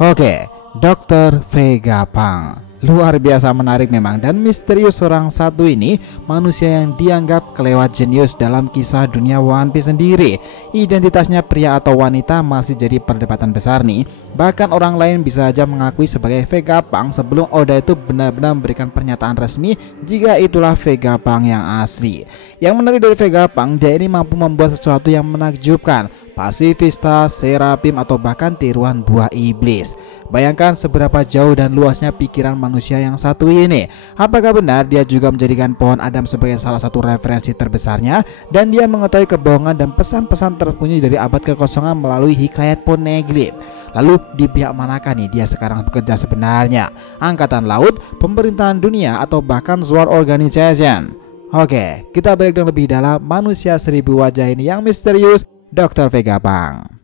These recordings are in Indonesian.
Oke, Dr. Vegapunk. Luar biasa menarik memang dan misterius orang satu ini, manusia yang dianggap kelewat jenius dalam kisah dunia One Piece sendiri. Identitasnya pria atau wanita masih jadi perdebatan besar nih. Bahkan orang lain bisa aja mengakui sebagai Vegapunk sebelum Oda itu benar-benar memberikan pernyataan resmi jika itulah Vegapunk yang asli. Yang menarik dari Vegapunk, dia ini mampu membuat sesuatu yang menakjubkan, pasifista, serapim, atau bahkan tiruan buah iblis. Bayangkan seberapa jauh dan luasnya pikiran manusia yang satu ini. Apakah benar dia juga menjadikan pohon Adam sebagai salah satu referensi terbesarnya, dan dia mengetahui kebohongan dan pesan-pesan tersembunyi dari abad kekosongan melalui hikayat Poneglyph? Lalu di pihak manakah nih dia sekarang bekerja sebenarnya? Angkatan Laut, pemerintahan dunia, atau bahkan Sword Organization? Oke, kita break down lebih dalam manusia seribu wajah ini yang misterius, Dr. Vegapunk.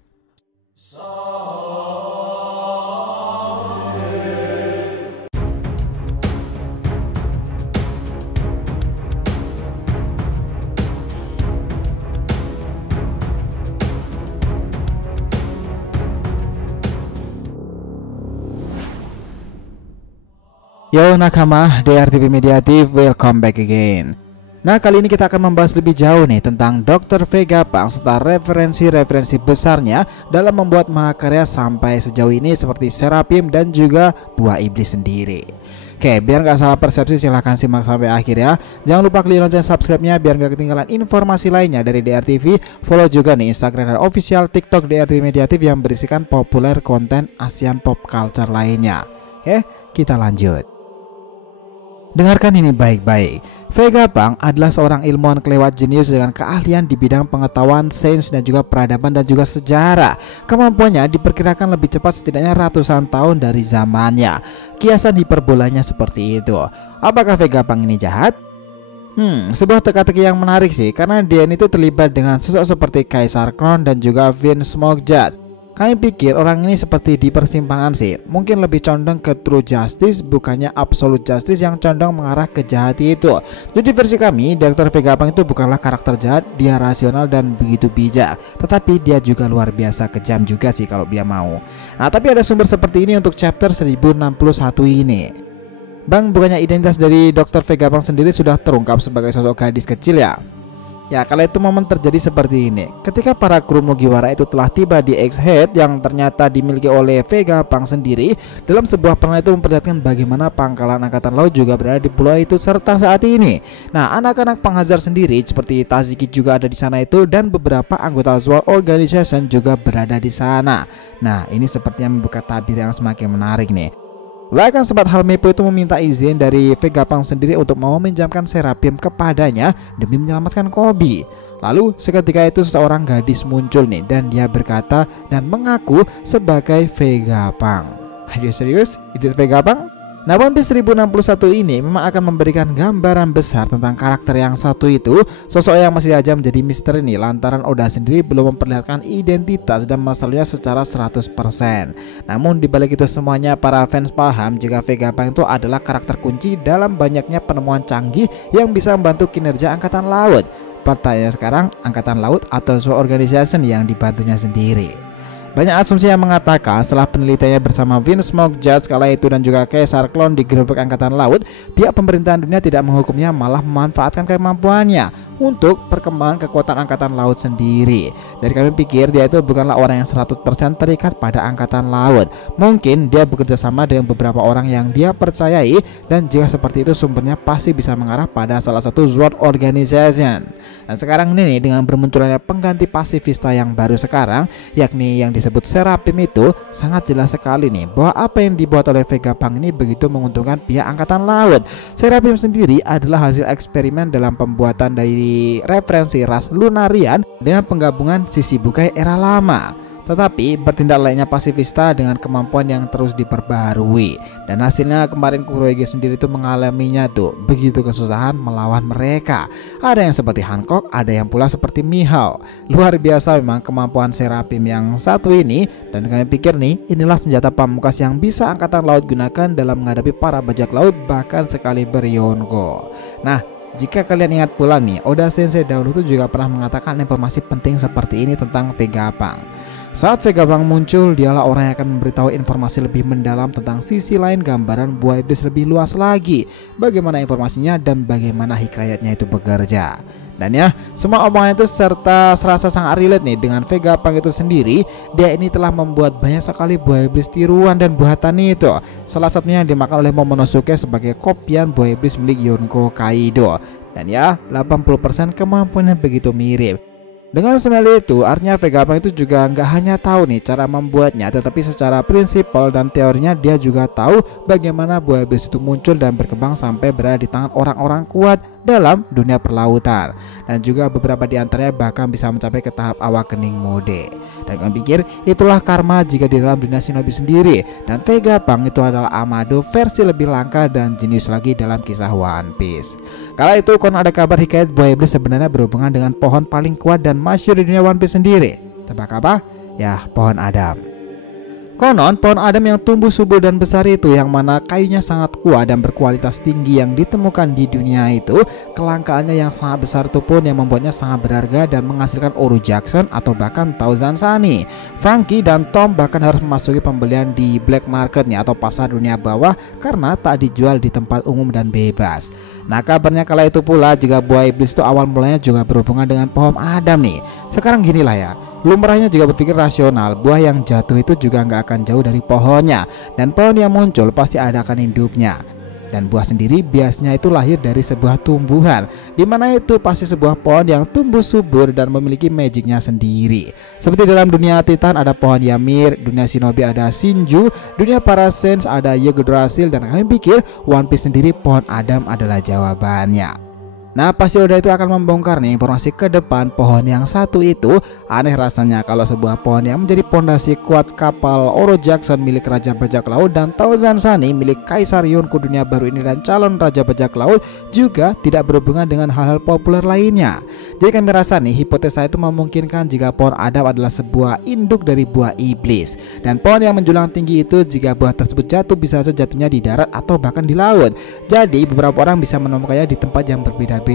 Yo nakama, DRTV Mediatif, welcome back again. Nah, kali ini kita akan membahas lebih jauh nih tentang Dr. Vegapunk serta referensi-referensi besarnya dalam membuat mahakarya sampai sejauh ini seperti Serapim dan juga buah iblis sendiri. Oke, biar nggak salah persepsi silahkan simak sampai akhir ya. Jangan lupa klik lonceng subscribe-nya biar nggak ketinggalan informasi lainnya dari DRTV. Follow juga nih Instagram dan official TikTok DRTV Mediatif yang berisikan populer konten Asian pop culture lainnya. Oke, kita lanjut. Dengarkan ini baik-baik. Vegapunk adalah seorang ilmuwan kelewat jenius dengan keahlian di bidang pengetahuan, sains, dan juga peradaban dan juga sejarah. Kemampuannya diperkirakan lebih cepat setidaknya ratusan tahun dari zamannya. Kiasan hiperbolanya seperti itu. Apakah Vegapunk ini jahat? Sebuah teka-teki yang menarik sih, karena dia itu terlibat dengan sosok seperti Kaisar Clown dan juga Vince Smokejet. Kami pikir orang ini seperti di persimpangan sih. Mungkin lebih condong ke true justice, bukannya absolute justice yang condong mengarah ke jahat itu. Jadi versi kami, Dr. Vegapunk itu bukanlah karakter jahat. Dia rasional dan begitu bijak, tetapi dia juga luar biasa kejam juga sih kalau dia mau. Nah, tapi ada sumber seperti ini untuk chapter 1061 ini. Bang, bukannya identitas dari Dr. Vegapunk sendiri sudah terungkap sebagai sosok gadis kecil ya? Ya, kala itu momen terjadi seperti ini. Ketika para kru Mugiwara itu telah tiba di X-Head yang ternyata dimiliki oleh Vegapunk sendiri, dalam sebuah panel itu memperlihatkan bagaimana pangkalan angkatan laut juga berada di pulau itu serta saat ini. Nah, anak-anak penghajar sendiri seperti Taziki juga ada di sana itu, dan beberapa anggota Sword Organization juga berada di sana. Nah, ini sepertinya membuka tabir yang semakin menarik nih. Bahkan sempat Helmeppo itu meminta izin dari Vegapunk sendiri untuk mau meminjamkan Serapim kepadanya demi menyelamatkan Koby. Lalu seketika itu seseorang gadis muncul nih, dan dia berkata dan mengaku sebagai Vegapunk. Are you serious? Itu Vegapunk? Nah, One Piece 1061 ini memang akan memberikan gambaran besar tentang karakter yang satu itu, sosok yang masih aja menjadi misteri nih lantaran Oda sendiri belum memperlihatkan identitas dan masalahnya secara 100%. Namun dibalik itu semuanya, para fans paham jika Vegapunk itu adalah karakter kunci dalam banyaknya penemuan canggih yang bisa membantu kinerja Angkatan Laut. Pertanyaan sekarang, Angkatan Laut atau Sword Organization yang dibantunya sendiri? Banyak asumsi yang mengatakan setelah penelitiannya bersama Vince Smokejet kala itu dan juga Kaisar Clown di gerobak Angkatan Laut, pihak pemerintahan dunia tidak menghukumnya, malah memanfaatkan kemampuannya untuk perkembangan kekuatan Angkatan Laut sendiri. Jadi kami pikir dia itu bukanlah orang yang 100% terikat pada Angkatan Laut. Mungkin dia bekerja sama dengan beberapa orang yang dia percayai, dan jika seperti itu sumbernya pasti bisa mengarah pada salah satu Sword Organization. Dan sekarang ini dengan bermunculannya pengganti pasifista yang baru sekarang, yakni yang disebut Serapim, itu sangat jelas sekali nih bahwa apa yang dibuat oleh Vegapunk ini begitu menguntungkan pihak Angkatan Laut. Serapim sendiri adalah hasil eksperimen dalam pembuatan dari referensi ras Lunarian dengan penggabungan sisi bukai era lama, tetapi bertindak layaknya pasifista dengan kemampuan yang terus diperbaharui. Dan hasilnya kemarin Kurohige sendiri tuh mengalaminya tuh begitu kesusahan melawan mereka. Ada yang seperti Hancock, ada yang pula seperti Mihawk. Luar biasa memang kemampuan Serapim yang satu ini, dan kami pikir nih inilah senjata pamungkas yang bisa Angkatan Laut gunakan dalam menghadapi para bajak laut, bahkan sekaliber Yonko. Nah, jika kalian ingat pula nih, Oda Sensei dahulu tuh juga pernah mengatakan informasi penting seperti ini tentang Vegapunk. Saat Vegapunk muncul, dialah orang yang akan memberitahu informasi lebih mendalam tentang sisi lain gambaran buah iblis lebih luas lagi, bagaimana informasinya dan bagaimana hikayatnya itu bekerja. Dan ya, semua omongan itu serta serasa sangat relate nih dengan Vegapunk itu sendiri. Dia ini telah membuat banyak sekali buah iblis tiruan dan buatan itu. Salah satunya yang dimakan oleh Momonosuke sebagai kopian buah iblis milik Yonko Kaido. Dan ya, 80% kemampuannya begitu mirip. Dengan semua itu, artinya Vegapunk itu juga nggak hanya tahu nih cara membuatnya, tetapi secara prinsipal dan teorinya dia juga tahu bagaimana buah iblis itu muncul dan berkembang sampai berada di tangan orang-orang kuat dalam dunia perlautan, dan juga beberapa di antaranya bahkan bisa mencapai ke tahap awakening mode. Dan kalian pikir itulah karma jika di dalam dunia shinobi sendiri, dan Vegapunk itu adalah Amado versi lebih langka dan jenius lagi dalam kisah One Piece. Kala itu konon ada kabar hikayat buah iblis sebenarnya berhubungan dengan pohon paling kuat dan masyhur di dunia One Piece sendiri. Tebak apa? Ya, pohon Adam. Konon pohon Adam yang tumbuh subur dan besar itu, yang mana kayunya sangat kuat dan berkualitas tinggi yang ditemukan di dunia itu, kelangkaannya yang sangat besar itu pun yang membuatnya sangat berharga dan menghasilkan Oro Jackson atau bahkan Thousand Sunny. Franky dan Tom bahkan harus memasuki pembelian di black marketnya atau pasar dunia bawah karena tak dijual di tempat umum dan bebas. Nah, kabarnya kala itu pula jika buah iblis itu awal mulanya juga berhubungan dengan pohon Adam nih. Sekarang ginilah ya, lumrahnya juga berpikir rasional, buah yang jatuh itu juga nggak akan jauh dari pohonnya, dan pohon yang muncul pasti ada akan induknya. Dan buah sendiri biasanya itu lahir dari sebuah tumbuhan, dimana itu pasti sebuah pohon yang tumbuh subur dan memiliki magicnya sendiri. Seperti dalam dunia Titan ada pohon Ymir, dunia Shinobi ada Shinju, dunia para Saints ada Yggdrasil, dan kami pikir One Piece sendiri pohon Adam adalah jawabannya. Nah, pasti udah itu akan membongkar nih informasi ke depan pohon yang satu itu. Aneh rasanya kalau sebuah pohon yang menjadi pondasi kuat kapal Oro Jackson milik Raja Bajak Laut dan Thousand Sunny milik Kaisar Yonko dunia baru ini dan calon Raja Bajak Laut juga tidak berhubungan dengan hal-hal populer lainnya. Jadi kami rasa nih hipotesa itu memungkinkan jika pohon Adam adalah sebuah induk dari buah iblis. Dan pohon yang menjulang tinggi itu jika buah tersebut jatuh bisa saja jatuhnya di darat atau bahkan di laut. Jadi beberapa orang bisa menemukannya di tempat yang berbeda-beda.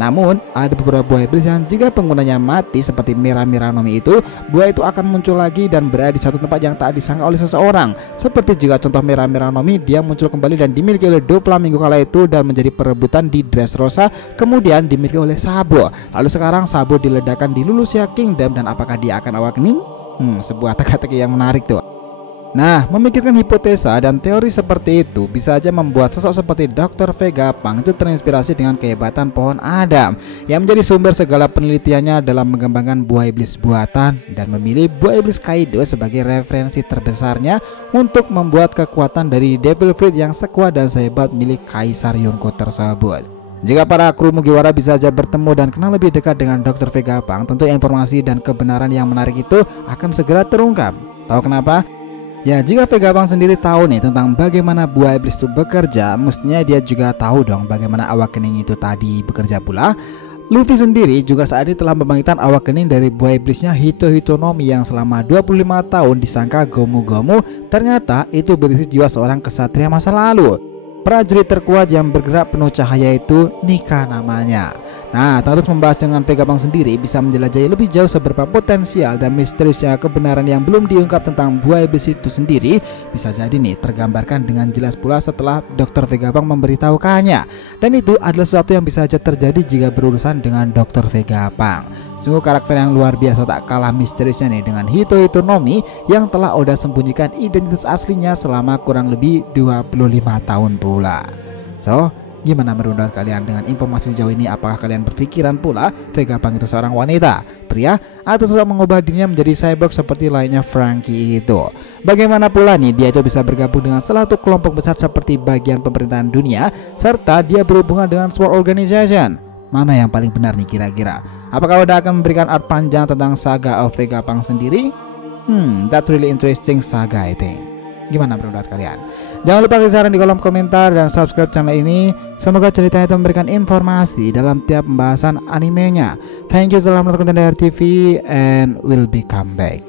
Namun ada beberapa buah iblis yang jika penggunanya mati seperti Mera-Mera Nomi itu, buah itu akan muncul lagi dan berada di satu tempat yang tak disangka oleh seseorang. Seperti jika contoh Mera-Mera Nomi, dia muncul kembali dan dimiliki oleh Doflamingo kala itu dan menjadi perebutan di Dressrosa, kemudian dimiliki oleh Sabo. Lalu sekarang Sabo diledakkan di Lulusia Kingdom, dan apakah dia akan awakening? Sebuah teka-teki yang menarik tuh. Nah, memikirkan hipotesa dan teori seperti itu bisa aja membuat sosok seperti Dr. Vegapunk itu terinspirasi dengan kehebatan pohon Adam yang menjadi sumber segala penelitiannya dalam mengembangkan buah iblis buatan, dan memilih buah iblis Kaido sebagai referensi terbesarnya untuk membuat kekuatan dari Devil Fruit yang sekuat dan sehebat milik Kaisar Yonko tersebut. Jika para kru Mugiwara bisa saja bertemu dan kenal lebih dekat dengan Dr. Vegapunk, tentu informasi dan kebenaran yang menarik itu akan segera terungkap. Tahu kenapa? Ya, jika Vegapunk sendiri tahu nih tentang bagaimana buah iblis itu bekerja, mestinya dia juga tahu dong bagaimana awakening itu tadi bekerja pula. Luffy sendiri juga saat ini telah membangkitkan awakening dari buah iblisnya Hito-Hito Nomi yang selama 25 tahun disangka Gomu-Gomu, ternyata itu berisi jiwa seorang kesatria masa lalu. Prajurit terkuat yang bergerak penuh cahaya itu Nika namanya. Nah, terus membahas dengan Vegapunk sendiri bisa menjelajahi lebih jauh seberapa potensial dan misteriusnya kebenaran yang belum diungkap tentang buah iblis itu sendiri, bisa jadi nih tergambarkan dengan jelas pula setelah Dr. Vegapunk memberitahukannya. Dan itu adalah sesuatu yang bisa saja terjadi jika berurusan dengan Dr. Vegapunk. Sungguh karakter yang luar biasa, tak kalah misteriusnya nih dengan Hito-Hito Nomi yang telah Oda sembunyikan identitas aslinya selama kurang lebih 25 tahun pula. So, gimana menurut kalian dengan informasi sejauh ini? Apakah kalian berpikiran pula Vegapunk itu seorang wanita, pria, atau seorang mengubah dirinya menjadi cyborg seperti lainnya Franky itu? Bagaimana pula nih dia itu bisa bergabung dengan salah satu kelompok besar seperti bagian pemerintahan dunia, serta dia berhubungan dengan Sword Organization? Mana yang paling benar nih kira-kira? Apakah udah akan memberikan art panjang tentang saga of Vegapunk sendiri? That's really interesting saga I think. Gimana menurut kalian? Jangan lupa kasih saran di kolom komentar dan subscribe channel ini. Semoga ceritanya itu memberikan informasi dalam tiap pembahasan animenya. Thank you telah menonton dari TV and will be come back.